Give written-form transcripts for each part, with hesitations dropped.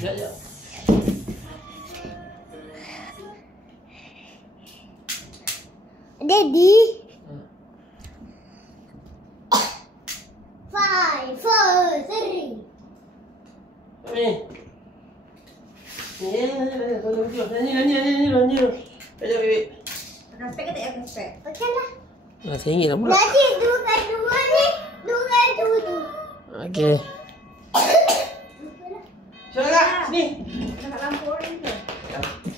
Ya, ya. Daddy. 5, 4, 3. Ni. Ni. Ayo, baby. Pakai spek ke tak pakai spek? Pakailah. RM1 lah pula. Daddy, dua ni. Dua. Okey. Syarah, sini. Nak lampu orang ke?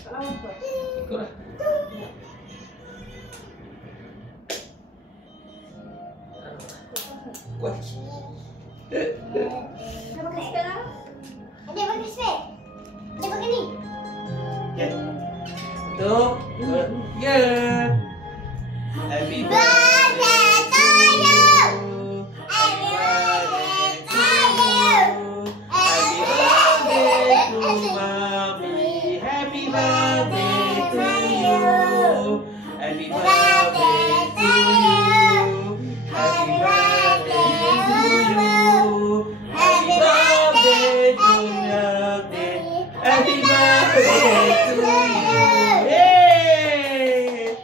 Tak lampu. Ikutlah. Kuat. Nak pakai spek lah? Ada pakai spek. Ada pakai ni. Okey. Tu. Ya. Happy Birthday to you. Happy birthday to you. Happy birthday to Mommy. Happy birthday to you. Happy birthday to you. Happy birthday to you. Happy birthday to you. Happy birthday to you. Yeay.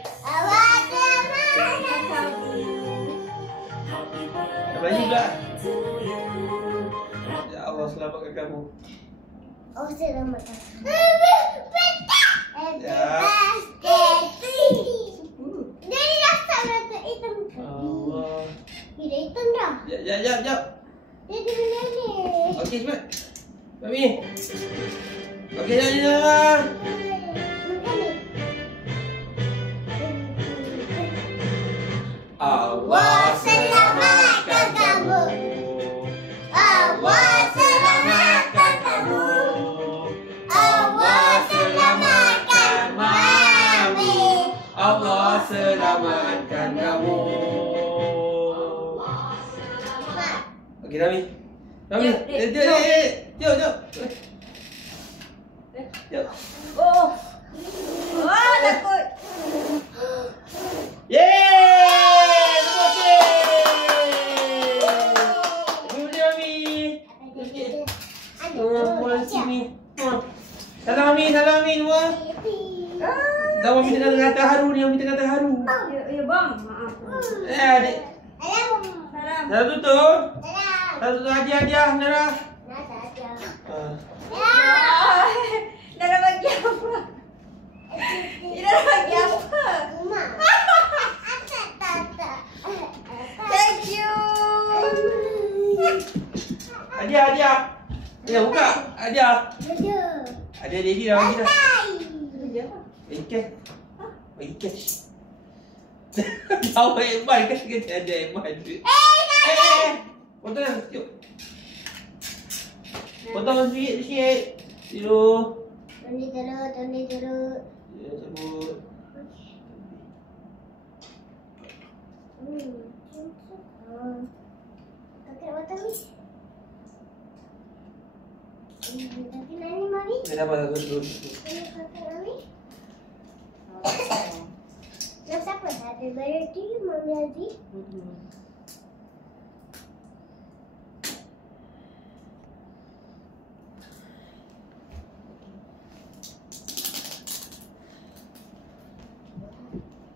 Baju pula. Ya Allah, selamatkan kamu. Oh, selamat. Ya. Dari dah start rata hitam. Allah. Dia hitam dah. Jap. Dia di mana ni? Okey, cepat. Mami. Okey, dah. Makan ni. Allah selamatkan kamu. Allah selamatkan kamu. Allah selamatkan Mami. Allah selamatkan kamu. Okey, Mami. Mami, jom. Jom. Oh. Wah, takut. Yeay! Okey. Boleh, Mami. Puan sini. Salam Mami semua. Dah Mami tengah kata haru ni, Mami tengah kata haru. Ya, bang. Maaf. Adik. Salam. Salam. Dah tutup. Salam. Dah tutup hadiah, Nara. Nasa aja. Ya. Dah nak bagi apa? Dia dah bagi apa? Rumah. Tata. Thank you. Hadiah. Ya, buka. Hadiah. Ada. Hadiah Daddy dah bagi dah. Dia apa? Bagi cash. Tahu Eman kan kita ada Eman. Potong dah. Yuk. Potong sikit. Tidur. Toni terus. Ya, cabut. Kakak mata ni. Tapi nani mami? Kenapa tak duduk? Kakak mami? Nak siapa? Happy birthday Mami Aldi.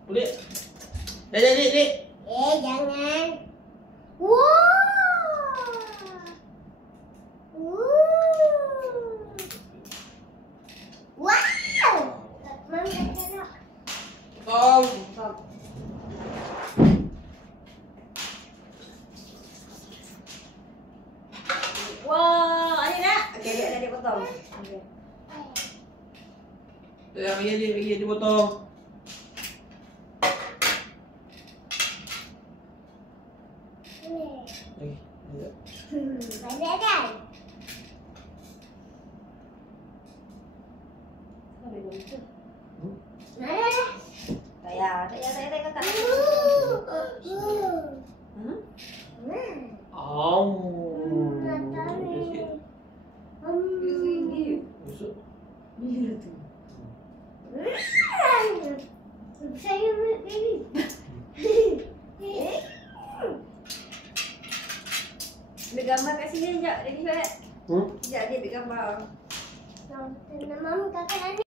Boleh? Dek. Jangan. Wow. Wow. Mami tak nak. Oh. Wah, adik nak? Okey, adik potong. Okey. Bagi dia potong. Ada. Ada gitu. Ada. Tak payah kakak. Masuk. Bila tu? Saya baby. Ambil gambar kat sini sekejap. Daddy Syed. Hmm? Sekejap dia ambil gambar. Nama mami kakak nani.